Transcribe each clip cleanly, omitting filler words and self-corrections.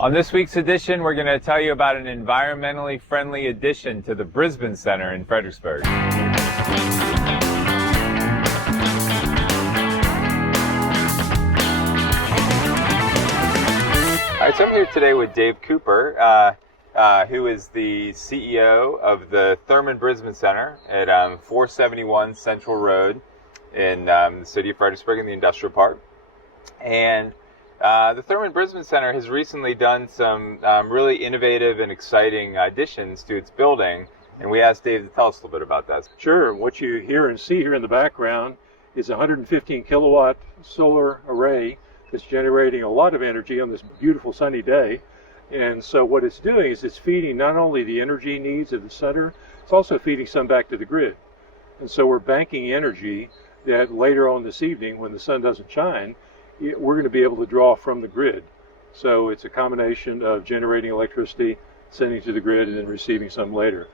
On this week's edition, we're going to tell you about an environmentally friendly addition to the Brisbane Center in Fredericksburg. All right, so I'm here today with Dave Cooper, who is the CEO of the Thurman Brisbane Center at 471 Central Road in the city of Fredericksburg in the Industrial Park. And the Thurman Brisbane Center has recently done some really innovative and exciting additions to its building, and we asked Dave to tell us a little bit about that. Sure. What you hear and see here in the background is a 115 kilowatt solar array that's generating a lot of energy on this beautiful sunny day. And so what it's doing is it's feeding not only the energy needs of the center, it's also feeding some back to the grid. And so we're banking energy that later on this evening, when the sun doesn't shine, we're going to be able to draw from the grid. So it's a combination of generating electricity, sending to the grid, and then receiving some later.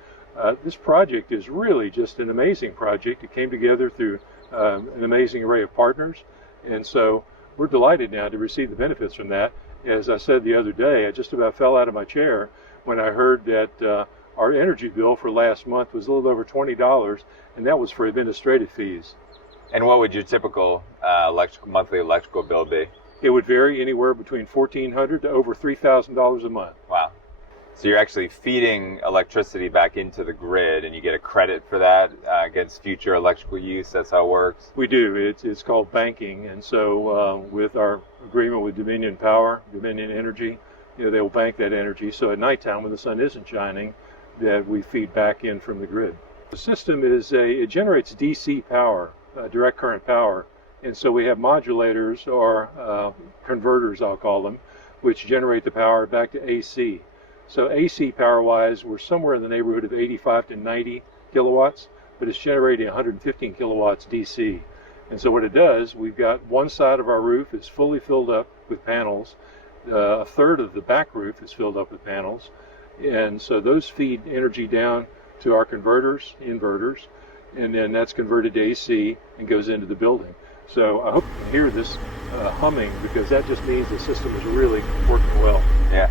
This project is really just an amazing project. It came together through an amazing array of partners. And so we're delighted now to receive the benefits from that. As I said the other day, I just about fell out of my chair when I heard that our energy bill for last month was a little over $20, and that was for administrative fees. And what would your typical monthly electrical bill be? It would vary anywhere between $1,400 to over $3,000 a month. Wow. So you're actually feeding electricity back into the grid, and you get a credit for that against future electrical use. That's how it works? We do. It's called banking. And so with our agreement with Dominion Energy, they will bank that energy. So at nighttime, when the sun isn't shining, that we feed back in from the grid. The system it generates DC power. Direct current power, and so we have modulators or converters, I'll call them, which generate the power back to AC. So AC power-wise, we're somewhere in the neighborhood of 85 to 90 kilowatts, but it's generating 115 kilowatts DC. And so what it does, we've got one side of our roof is fully filled up with panels. A third of the back roof is filled up with panels, and so those feed energy down to our converters, inverters, and then that's converted to AC and goes into the building. So I hope you can hear this humming, because that just means the system is really working well. Yeah.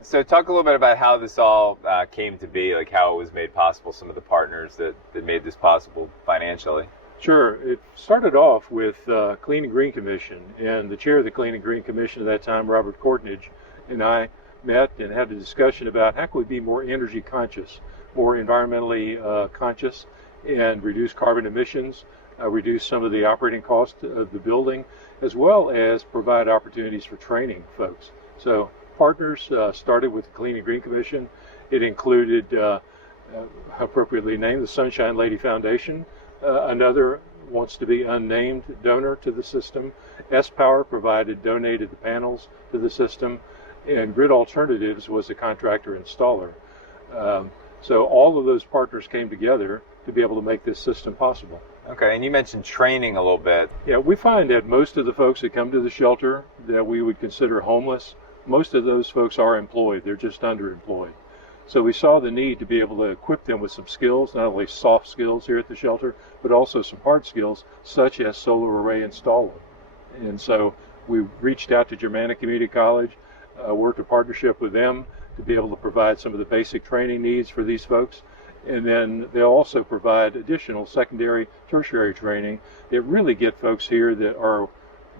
So talk a little bit about how this all came to be, like how it was made possible, some of the partners that made this possible financially. Sure. It started off with Clean and Green Commission, and the chair of the Clean and Green Commission at that time, Robert Courtnidge, and I met and had a discussion about how can we be more energy conscious, more environmentally conscious, and reduce carbon emissions, reduce some of the operating costs of the building, as well as provide opportunities for training folks. So partners started with the Clean and Green Commission. It included, appropriately named, the Sunshine Lady Foundation. Another wants to be unnamed donor to the system. S-Power donated the panels to the system, and Grid Alternatives was a contractor installer. So all of those partners came together to be able to make this system possible. Okay, and you mentioned training a little bit. Yeah, we find that most of the folks that come to the shelter that we would consider homeless, most of those folks are employed. They're just underemployed. So we saw the need to be able to equip them with some skills, not only soft skills here at the shelter, but also some hard skills, such as solar array installer. And so we reached out to Germanna Community College, worked a partnership with them to be able to provide some of the basic training needs for these folks. And then they'll also provide additional secondary, tertiary training that really get folks here that are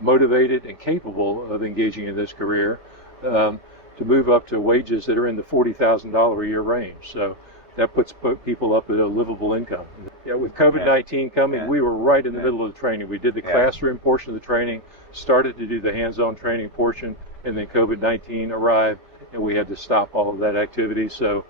motivated and capable of engaging in this career to move up to wages that are in the $40,000 a year range. So that puts people up at a livable income. Yeah, with COVID-19 coming, we were right in the middle of the training. We did the classroom portion of the training, started to do the hands-on training portion, and then COVID-19 arrived, and we had to stop all of that activity. So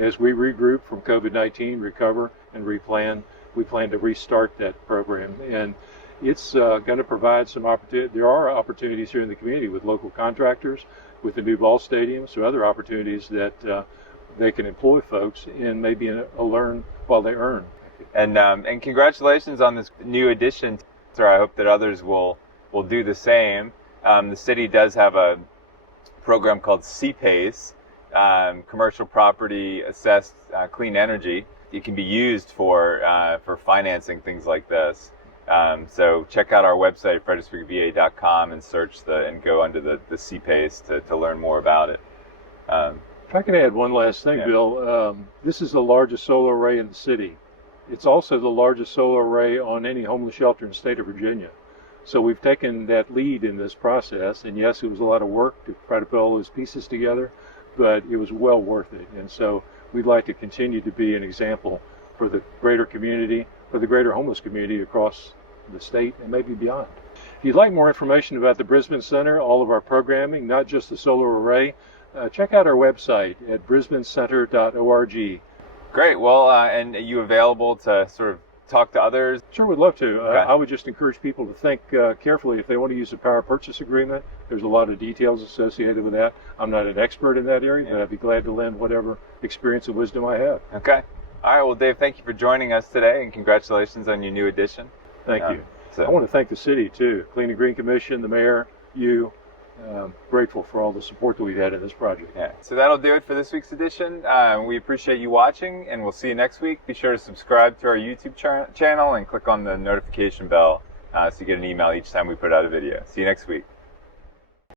as we regroup from COVID-19, recover and replan, we plan to restart that program. And it's going to provide some opportunity. There are opportunities here in the community with local contractors, with the new ball stadiums, so other opportunities that they can employ folks and maybe learn while they earn. And congratulations on this new addition. So I hope that others will do the same. The city does have a program called CPACE, Commercial Property Assessed Clean Energy. It can be used for financing things like this. So check out our website, fredericksburgva.com, and and go under the CPACE to learn more about it. If I can add one last thing, Yeah. Bill, this is the largest solar array in the city. It's also the largest solar array on any homeless shelter in the state of Virginia. So we've taken that lead in this process, and yes, it was a lot of work to try to put all those pieces together, but it was well worth it. And so we'd like to continue to be an example for the greater community, for the greater homeless community across the state and maybe beyond. If you'd like more information about the Brisbane Center, all of our programming, not just the solar array, check out our website at brisbanecenter.org. Great. Well, and are you available to sort of talk to others? Sure, would love to. Okay. I would just encourage people to think carefully if they want to use a power purchase agreement. There's a lot of details associated with that. I'm not an expert in that area, but I'd be glad to lend whatever experience and wisdom I have. Okay. All right. Well, Dave, thank you for joining us today, and congratulations on your new addition. Thank you. So, I want to thank the city, too. Clean and Green Commission, the mayor, you. Grateful for all the support that we've had in this project. yeah. So that'll do it for this week's edition. We appreciate you watching, and we'll see you next week. Be sure to subscribe to our YouTube channel and click on the notification bell so you get an email each time we put out a video. See you next week.